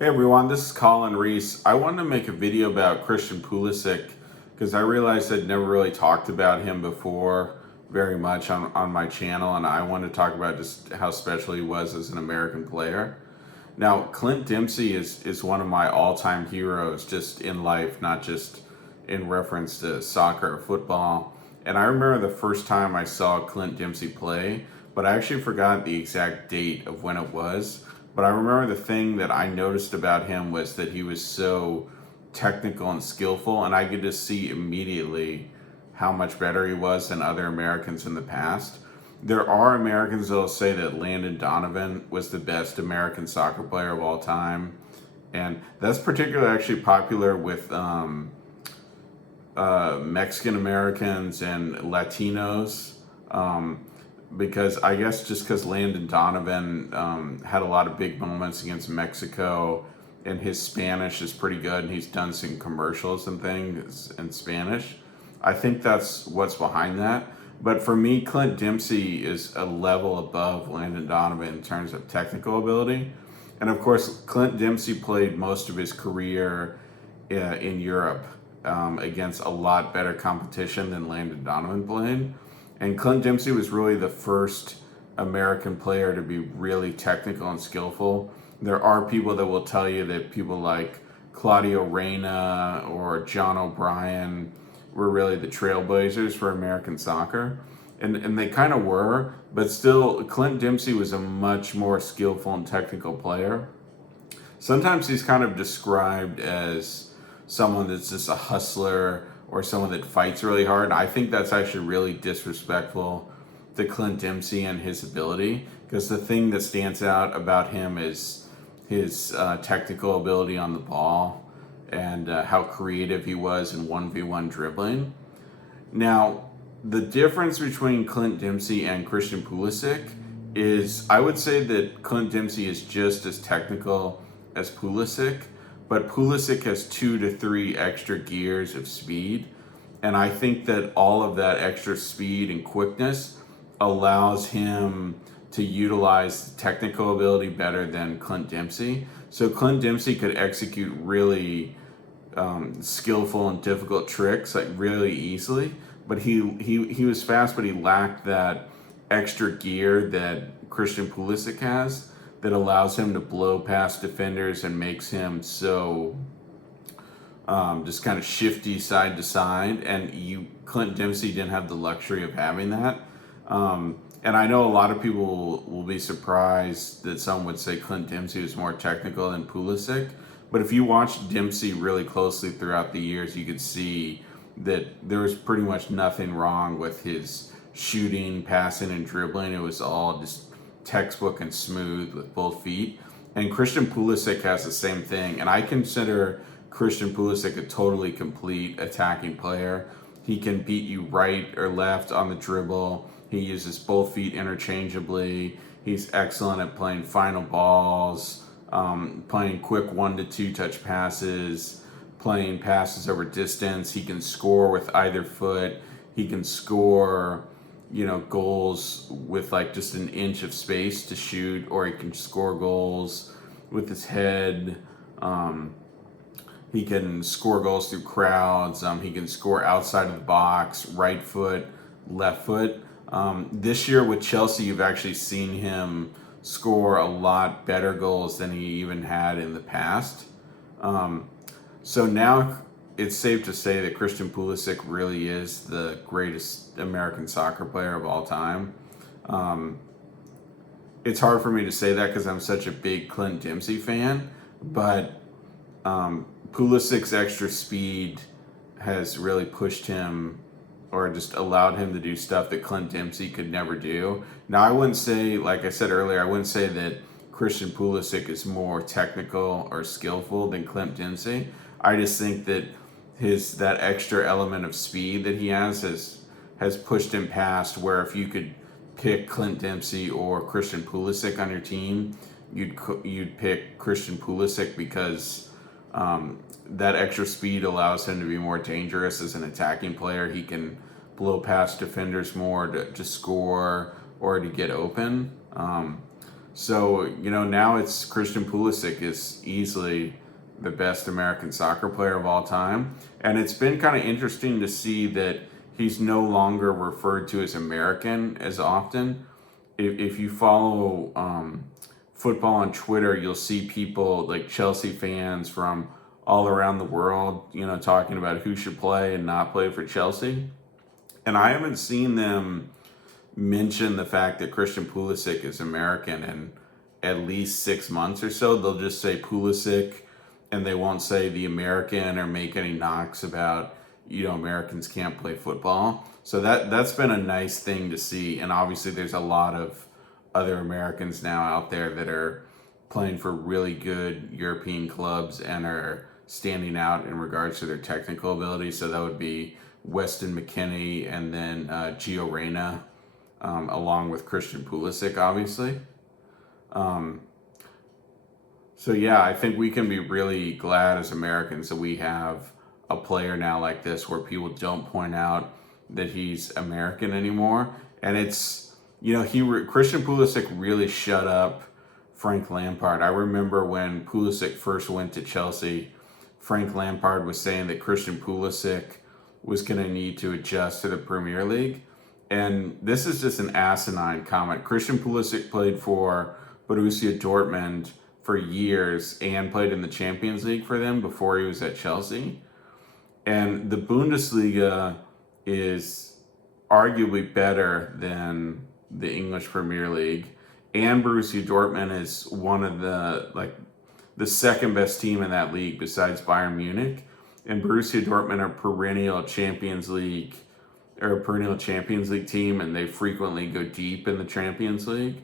Hey everyone, this is Colin Reese. I wanted to make a video about Christian Pulisic because I realized I'd never really talked about him before very much on my channel, and I wanted to talk about just how special he was as an American player. Now, Clint Dempsey is one of my all-time heroes just in life, not just in reference to soccer or football. And I remember the first time I saw Clint Dempsey play, but I actually forgot the exact date of when it was. But I remember the thing that I noticed about him was that he was so technical and skillful, and I could just see immediately how much better he was than other Americans in the past. There are Americans that will say that Landon Donovan was the best American soccer player of all time, and that's particularly actually popular with Mexican Americans and Latinos. Because I guess just because Landon Donovan had a lot of big moments against Mexico, and his Spanish is pretty good, and he's done some commercials and things in Spanish. I think that's what's behind that. But for me, Clint Dempsey is a level above Landon Donovan in terms of technical ability. And of course, Clint Dempsey played most of his career in Europe against a lot better competition than Landon Donovan played. And Clint Dempsey was really the first American player to be really technical and skillful. There are people that will tell you that people like Claudio Reyna or John O'Brien were really the trailblazers for American soccer. And they kind of were, but still, Clint Dempsey was a much more skillful and technical player. Sometimes he's kind of described as someone that's just a hustler or someone that fights really hard. I think that's actually really disrespectful to Clint Dempsey and his ability, because the thing that stands out about him is his technical ability on the ball and how creative he was in 1v1 dribbling. Now, the difference between Clint Dempsey and Christian Pulisic is I would say that Clint Dempsey is just as technical as Pulisic, but Pulisic has 2 to 3 extra gears of speed. And I think that all of that extra speed and quickness allows him to utilize technical ability better than Clint Dempsey. So Clint Dempsey could execute really skillful and difficult tricks like really easily, but he was fast, but he lacked that extra gear that Christian Pulisic has that allows him to blow past defenders and makes him so just kind of shifty side to side. And Clint Dempsey didn't have the luxury of having that. And I know a lot of people will be surprised that some would say Clint Dempsey was more technical than Pulisic. But if you watch Dempsey really closely throughout the years, you could see that there was pretty much nothing wrong with his shooting, passing, and dribbling. It was all just textbook and smooth with both feet. And Christian Pulisic has the same thing. And I consider Christian Pulisic a totally complete attacking player. He can beat you right or left on the dribble. He uses both feet interchangeably. He's excellent at playing final balls, playing quick 1 to 2 touch passes, playing passes over distance. He can score with either foot. He can score goals with like just an inch of space to shoot, or he can score goals with his head. He can score goals through crowds. He can score outside of the box, right foot, left foot. This year with Chelsea, you've actually seen him score a lot better goals than he even had in the past. So now it's safe to say that Christian Pulisic really is the greatest American soccer player of all time. It's hard for me to say that because I'm such a big Clint Dempsey fan, but Pulisic's extra speed has really pushed him, or just allowed him to do stuff that Clint Dempsey could never do. Now, I wouldn't say, like I said earlier, I wouldn't say that Christian Pulisic is more technical or skillful than Clint Dempsey. I just think that that extra element of speed that he has pushed him past where if you could pick Clint Dempsey or Christian Pulisic on your team, you'd pick Christian Pulisic because that extra speed allows him to be more dangerous as an attacking player. He can blow past defenders more to score or to get open. So, now it's Christian Pulisic is easily the best American soccer player of all time. And it's been kind of interesting to see that he's no longer referred to as American as often. If you follow football on Twitter, you'll see people like Chelsea fans from all around the world, talking about who should play and not play for Chelsea. And I haven't seen them mention the fact that Christian Pulisic is American in at least 6 months or so. They'll just say Pulisic, and they won't say the American or make any knocks about, Americans can't play football. So that's been a nice thing to see. And obviously there's a lot of other Americans now out there that are playing for really good European clubs and are standing out in regards to their technical ability. So that would be Weston McKennie and then Gio Reyna, along with Christian Pulisic, obviously. So yeah, I think we can be really glad as Americans that we have a player now like this where people don't point out that he's American anymore. And it's, Christian Pulisic really shut up Frank Lampard. I remember when Pulisic first went to Chelsea, Frank Lampard was saying that Christian Pulisic was going to need to adjust to the Premier League. And this is just an asinine comment. Christian Pulisic played for Borussia Dortmund for years and played in the Champions League for them before he was at Chelsea. And the Bundesliga is arguably better than the English Premier League. And Borussia Dortmund is one of the second best team in that league besides Bayern Munich. And Borussia Dortmund are perennial Champions League team, and they frequently go deep in the Champions League.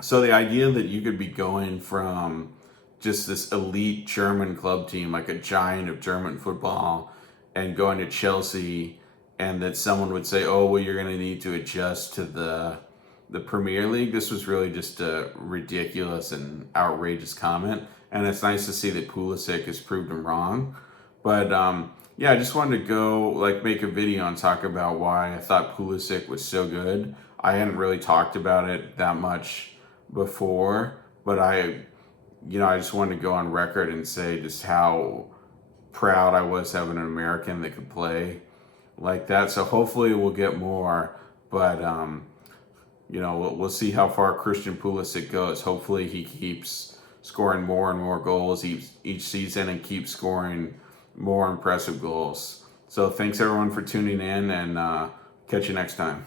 So the idea that you could be going from just this elite German club team, like a giant of German football, and going to Chelsea, and that someone would say, oh, well, you're going to need to adjust to the Premier League. This was really just a ridiculous and outrageous comment. And it's nice to see that Pulisic has proved him wrong. But yeah, I just wanted to go make a video and talk about why I thought Pulisic was so good. I hadn't really talked about it that much before, but I just wanted to go on record and say just how proud I was having an American that could play like that. So hopefully we'll get more, but we'll see how far Christian Pulisic goes. Hopefully he keeps scoring more and more goals each season and keeps scoring more impressive goals. So thanks everyone for tuning in, and catch you next time.